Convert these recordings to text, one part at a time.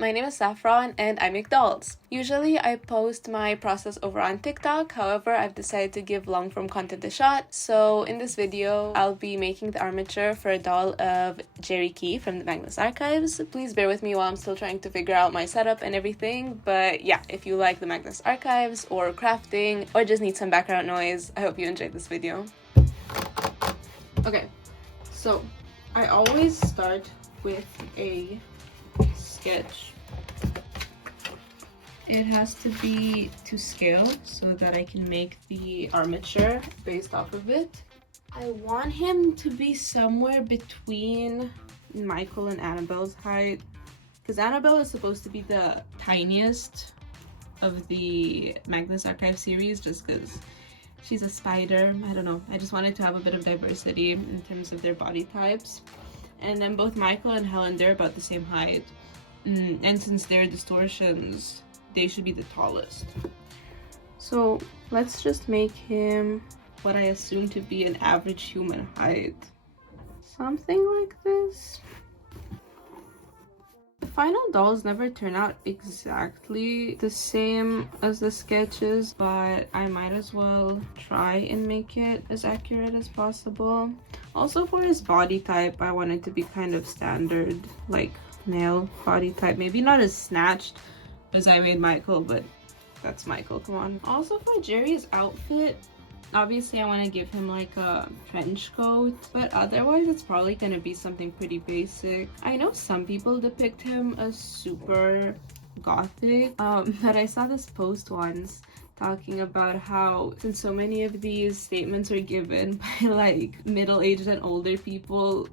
my name is Saffron and I make dolls. Usually I post my process over on TikTok, however I've decided to give long form content a shot. So in this video, I'll be making the armature for a doll of Gerry Keay from the Magnus Archives. Please bear with me while I'm still trying to figure out my setup and everything, but yeah, if you like the Magnus Archives or crafting or just need some background noise, I hope you enjoyed this video. Okay, so I always start with a sketch. It has to be to scale so that I can make the armature based off of it. I want him to be somewhere between Michael and Annabelle's height, because Annabelle is supposed to be the tiniest of the Magnus Archive series just because she's a spider. I don't know, I just wanted to have a bit of diversity in terms of their body types. And then both Michael and Helen, they're about the same height. And since they're distortions, they should be the tallest. So let's just make him what I assume to be an average human height. Something like this. The final dolls never turn out exactly the same as the sketches, but I might as well try and make it as accurate as possible. Also, for his body type, I want it to be kind of standard, like male body type. Maybe not as snatched as I made Michael, but that's Michael, come on. Also, for Gerry's outfit, obviously I want to give him like a trench coat, but otherwise it's probably going to be something pretty basic. I know some people depict him as super gothic, but I saw this post once talking about how since so many of these statements are given by like middle-aged and older people,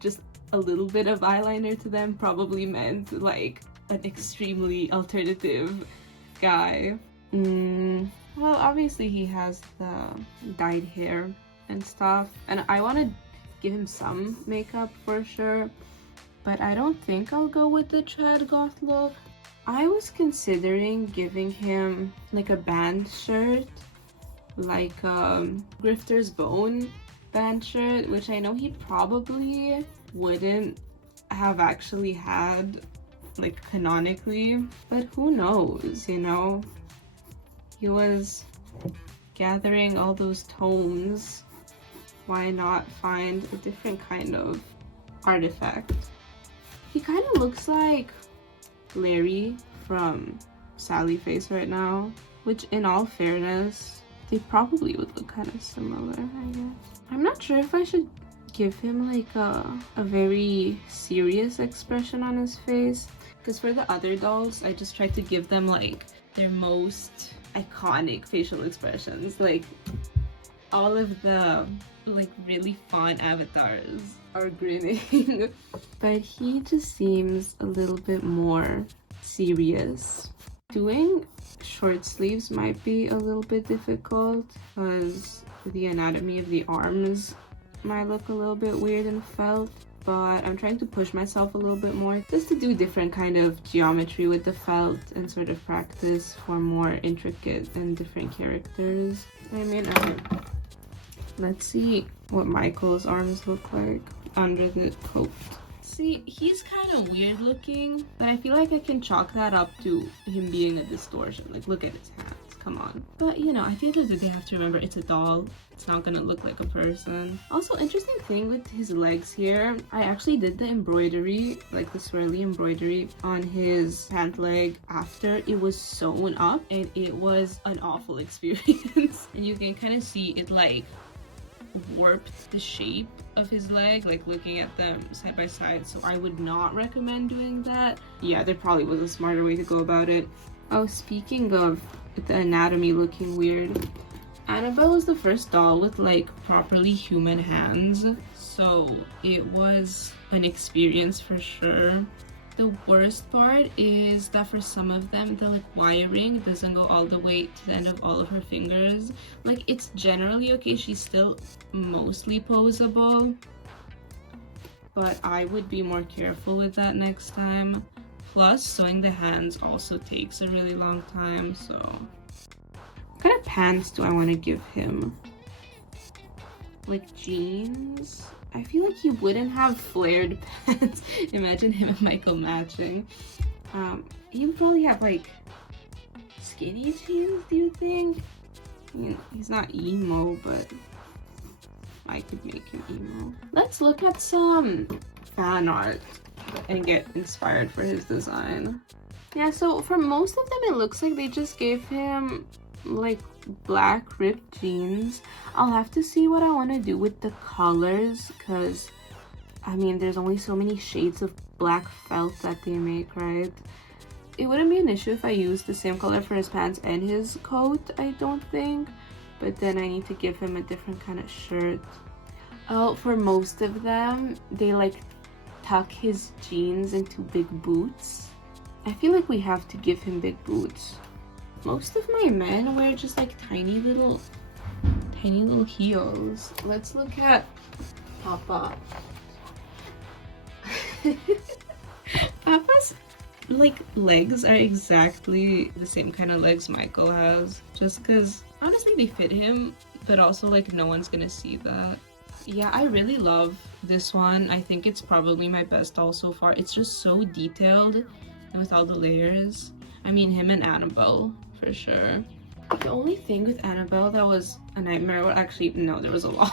just a little bit of eyeliner to them probably meant like an extremely alternative guy. Well, obviously he has the dyed hair and stuff, and I want to give him some makeup for sure, but I don't think I'll go with the trad goth look. I was considering giving him like a band shirt, like Grifter's Bone band shirt, which I know he probably wouldn't have actually had like canonically, but who knows, you know? He was gathering all those tomes. Why not find a different kind of artifact? He kind of looks like Larry from Sally Face right now, which in all fairness, they probably would look kind of similar, I guess. I'm not sure if I should give him like a very serious expression on his face, because for the other dolls, I just tried to give them like their most iconic facial expressions. Like all of the like really fun avatars are grinning but he just seems a little bit more serious. Doing short sleeves might be a little bit difficult because the anatomy of the arms might look a little bit weird and felt, but I'm trying to push myself a little bit more just to do different kind of geometry with the felt and sort of practice for more intricate and different characters. I mean, let's see what Michael's arms look like under the coat. See, he's kind of weird looking, but I feel like I can chalk that up to him being a distortion. Like, look at his hands, come on. But you know, I feel that they have to remember it's a doll. It's not gonna look like a person. Also, interesting thing with his legs here, I actually did the embroidery, like the swirly embroidery on his pant leg after it was sewn up, and it was an awful experience. And you can kind of see it like warped the shape of his leg, like looking at them side by side, so I would not recommend doing that. Yeah, there probably was a smarter way to go about it. Oh, speaking of the anatomy looking weird, Annabelle was the first doll with like properly human hands, so it was an experience for sure. The worst part is that for some of them, the like wiring doesn't go all the way to the end of all of her fingers. Like, it's generally okay, she's still mostly posable, but I would be more careful with that next time. Plus, sewing the hands also takes a really long time, so. What kind of pants do I want to give him? Like jeans? I feel like he wouldn't have flared pants. Imagine him and Michael matching. He would probably have like skinny jeans, do you think? I mean, he's not emo, but I could make him emo. Let's look at some fan art and get inspired for his design. Yeah, so for most of them, it looks like they just gave him like black ripped jeans. I'll have to see what I want to do with the colors, because I mean, there's only so many shades of black felt that they make, right? It wouldn't be an issue if I used the same color for his pants and his coat, I don't think. But then I need to give him a different kind of shirt. Oh, for most of them, they like tuck his jeans into big boots. I feel like we have to give him big boots. Most of my men wear just like tiny little heels. Let's look at Papa. Papa's like legs are exactly the same kind of legs Michael has, just because honestly they fit him, but also like no one's gonna see that. Yeah, I really love this one. I think it's probably my best doll so far. It's just so detailed and with all the layers. I mean, him and Annabelle for sure. The only thing with Annabelle that was a nightmare, well actually no, there was a lot,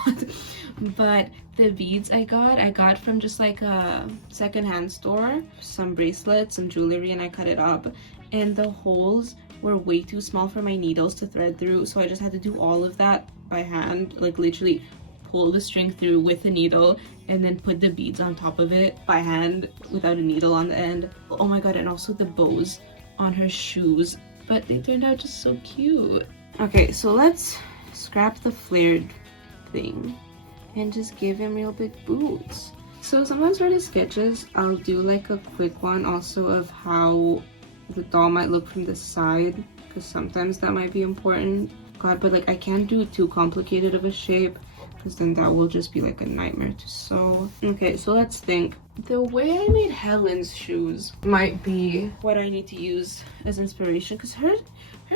but the beads I got from just like a secondhand store, some bracelets, some jewelry, and I cut it up, and the holes were way too small for my needles to thread through, so I just had to do all of that by hand, like literally pull the string through with a needle and then put the beads on top of it by hand without a needle on the end. Oh my god, and also the bows on her shoes, but they turned out just so cute. Okay, so let's scrap the flared thing and just give him real big boots. So sometimes for the sketches, I'll do like a quick one also of how the doll might look from the side, because sometimes that might be important. God, but like I can't do too complicated of a shape, because then that will just be like a nightmare to sew. Okay, so let's think. The way I made Helen's shoes might be what I need to use as inspiration, because her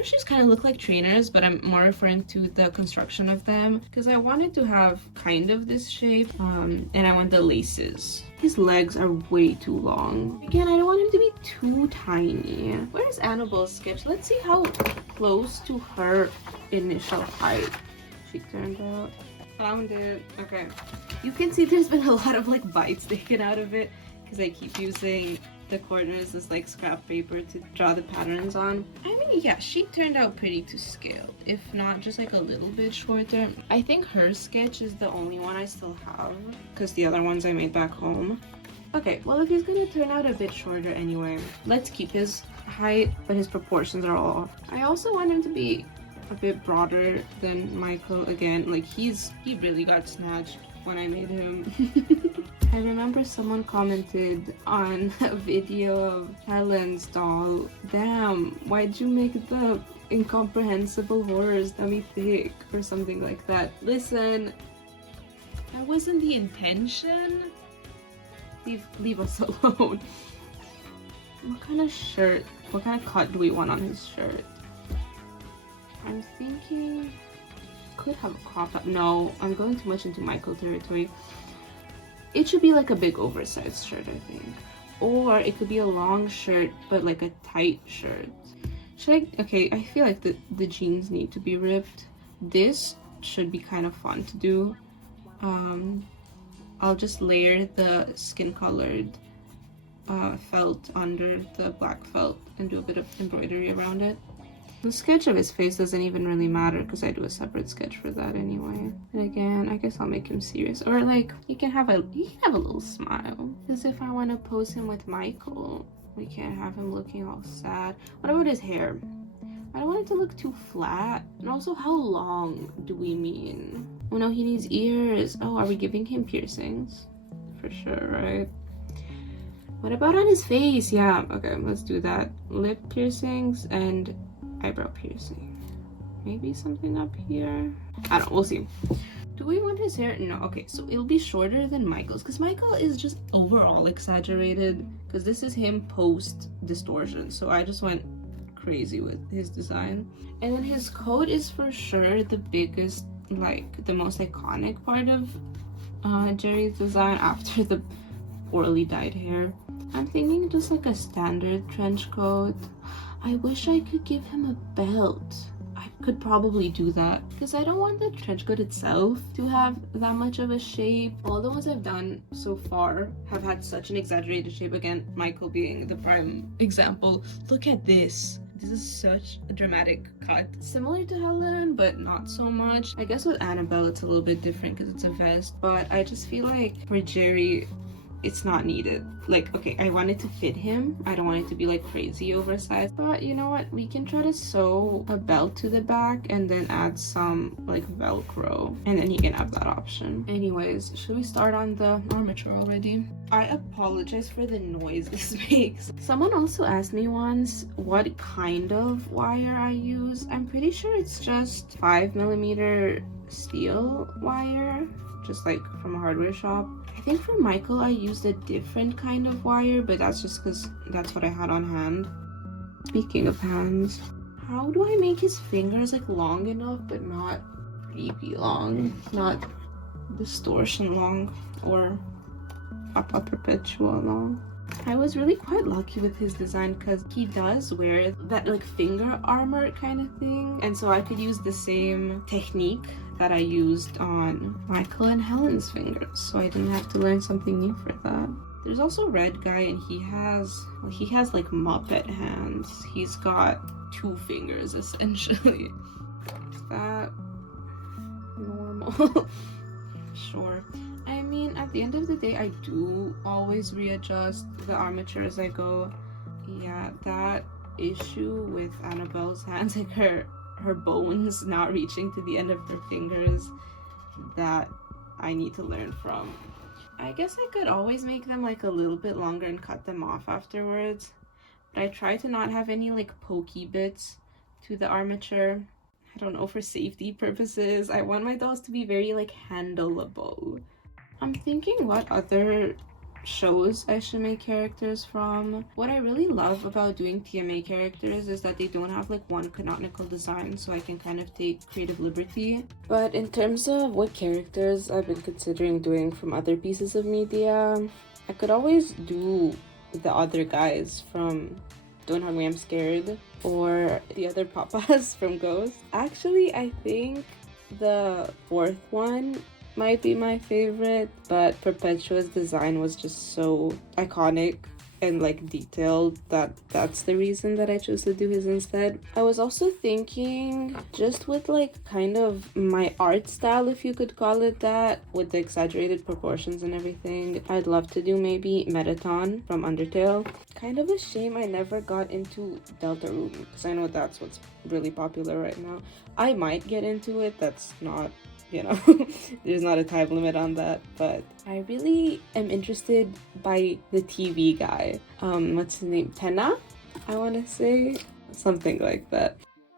shoes kind of look like trainers, but I'm more referring to the construction of them, because I wanted to have kind of this shape, and I want the laces. His legs are way too long. Again, I don't want him to be too tiny. Where's Annabelle's sketch? Let's see how close to her initial height she turned out. Found it. Okay, you can see there's been a lot of like bites taken out of it because I keep using the corners as like scrap paper to draw the patterns on. I mean, yeah, she turned out pretty to scale, if not just like a little bit shorter. I think her sketch is the only one I still have because the other ones I made back home. Okay, well, if he's gonna turn out a bit shorter anyway, let's keep his height, but his proportions are all off. I also want him to be a bit broader than Michael. Again, like he really got snatched when I made him. I remember someone commented on a video of Helen's doll, "Damn, why'd you make the incomprehensible horrors dummy thick?" or something like that. Listen, that wasn't the intention. Leave us alone. What kind of shirt, what kind of cut do we want on his shirt? I'm thinking could have a crop top. No, I'm going too much into Michael territory. It should be like a big oversized shirt, I think. Or it could be a long shirt, but like a tight shirt. Should I? Okay, I feel like the jeans need to be ripped. This should be kind of fun to do. I'll just layer the skin colored felt under the black felt and do a bit of embroidery around it. The sketch of his face doesn't even really matter because I do a separate sketch for that anyway. And again, I guess I'll make him serious, or like he can have a little smile. Because if I want to pose him with Michael, we can't have him looking all sad. What about his hair? I don't want it to look too flat. And also, how long do we mean? Oh no, he needs ears. Oh, are we giving him piercings? For sure, right? What about on his face? Yeah, okay, let's do that. Lip piercings and eyebrow piercing. Maybe something up here. I don't know, we'll see. Do we want his hair? No. Okay, so it'll be shorter than Michael's because Michael is just overall exaggerated because this is him post distortion. So I just went crazy with his design. And then his coat is for sure the biggest, like the most iconic part of Gerry's design after the poorly dyed hair. I'm thinking just like a standard trench coat. I wish I could give him a belt. I could probably do that because I don't want the trench coat itself to have that much of a shape. All the ones I've done so far have had such an exaggerated shape. Again, Michael being the prime example. Look at this. This is such a dramatic cut. Similar to Helen, but not so much. I guess with Annabelle, it's a little bit different because it's a vest. But I just feel like for Gerry, it's not needed. Like, okay, I want it to fit him. I don't want it to be like crazy oversized. But you know what? We can try to sew a belt to the back and then add some like Velcro. And then he can have that option. Anyways, should we start on the armature already? I apologize for the noise this makes. Someone also asked me once what kind of wire I use. I'm pretty sure it's just 5mm steel wire, just like from a hardware shop. I think for Michael I used a different kind of wire, but that's just because that's what I had on hand. Speaking of hands, how do I make his fingers like long enough but not creepy long, not distortion long or Papa Perpetua long? I was really quite lucky with his design because he does wear that like finger armor kind of thing, and so I could use the same technique that I used on Michael and Helen's fingers, so I didn't have to learn something new for that. There's also Red Guy, and he has like Muppet hands. He's got 2 fingers essentially. Is that normal? Sure. I mean, at the end of the day, I do always readjust the armature as I go. Yeah, that issue with Annabelle's hands, like her bones not reaching to the end of her fingers, that I need to learn from. I guess I could always make them like a little bit longer and cut them off afterwards, but I try to not have any like pokey bits to the armature. I don't know, for safety purposes. I want my dolls to be very like handleable. I'm thinking what other shows I should make characters from. What I really love about doing TMA characters is that they don't have like one canonical design, so I can kind of take creative liberty. But in terms of what characters I've been considering doing from other pieces of media, I could always do the other guys from Don't Hug Me, I'm Scared, or the other papas from Ghost. Actually, I think the 4th one might be my favorite, but Perpetua's design was just so iconic and like detailed that that's the reason that I chose to do his instead. I was also thinking, just with like kind of my art style, if you could call it that, with the exaggerated proportions and everything, I'd love to do maybe Metaton from Undertale. Kind of a shame I never got into Deltarune, because I know that's what's really popular right now. I might get into it, that's not, you know, there's not a time limit on that, but I really am interested by the TV guy. What's his name? Tenna? I want to say something like that.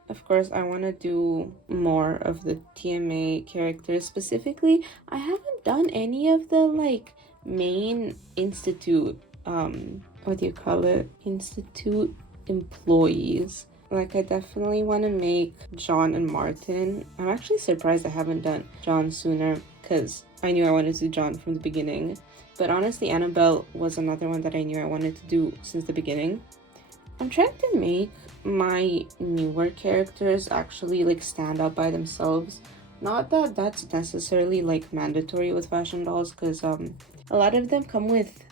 Of course, I want to do more of the TMA characters. Specifically, I haven't done any of the like main institute, what do you call it? Institute employees. Like, I definitely want to make John and Martin. I'm actually surprised I haven't done John sooner, because I knew I wanted to do John from the beginning. But honestly, Annabelle was another one that I knew I wanted to do since the beginning. I'm trying to make my newer characters actually like stand out by themselves. Not that that's necessarily like mandatory with fashion dolls, because a lot of them come with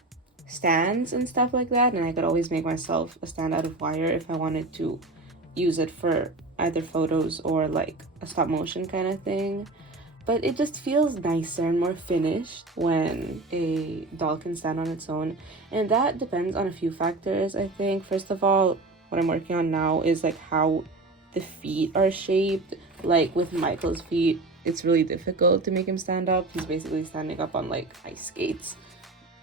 stands and stuff like that, and I could always make myself a stand out of wire if I wanted to use it for either photos or like a stop motion kind of thing. But it just feels nicer and more finished when a doll can stand on its own, and that depends on a few factors. I think first of all, what I'm working on now is like how the feet are shaped. Like with Michael's feet, it's really difficult to make him stand up. He's basically standing up on like ice skates.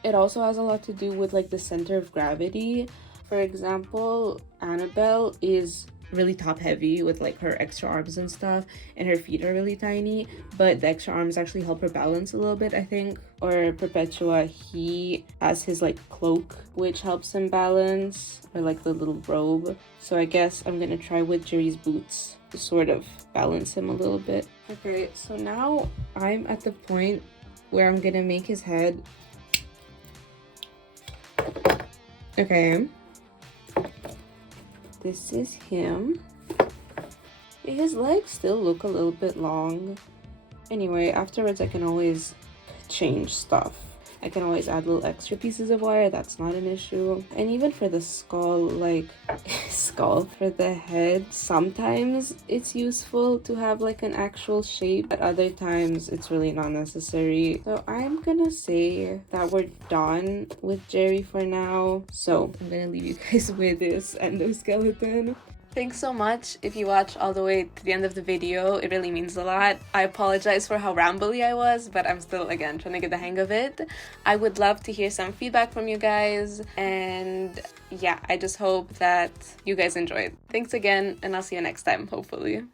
It also has a lot to do with like the center of gravity. For example, Annabelle is really top heavy with like her extra arms and stuff, and her feet are really tiny, but the extra arms actually help her balance a little bit, I think. Or Perpetua, he has his like cloak, which helps him balance, or like the little robe. So I guess I'm gonna try with Gerry's boots to sort of balance him a little bit. Okay, so now I'm at the point where I'm gonna make his head. Okay. This is him. His legs still look a little bit long. Anyway, afterwards I can always change stuff. I can always add little extra pieces of wire, that's not an issue. And even for the skull, like, for the head, sometimes it's useful to have like an actual shape, but other times it's really not necessary. So I'm gonna say that we're done with Gerry for now. So I'm gonna leave you guys with this endoskeleton. Thanks so much if you watched all the way to the end of the video. It really means a lot. I apologize for how rambly I was, but I'm still, again, trying to get the hang of it. I would love to hear some feedback from you guys. And yeah, I just hope that you guys enjoyed. Thanks again, and I'll see you next time, hopefully.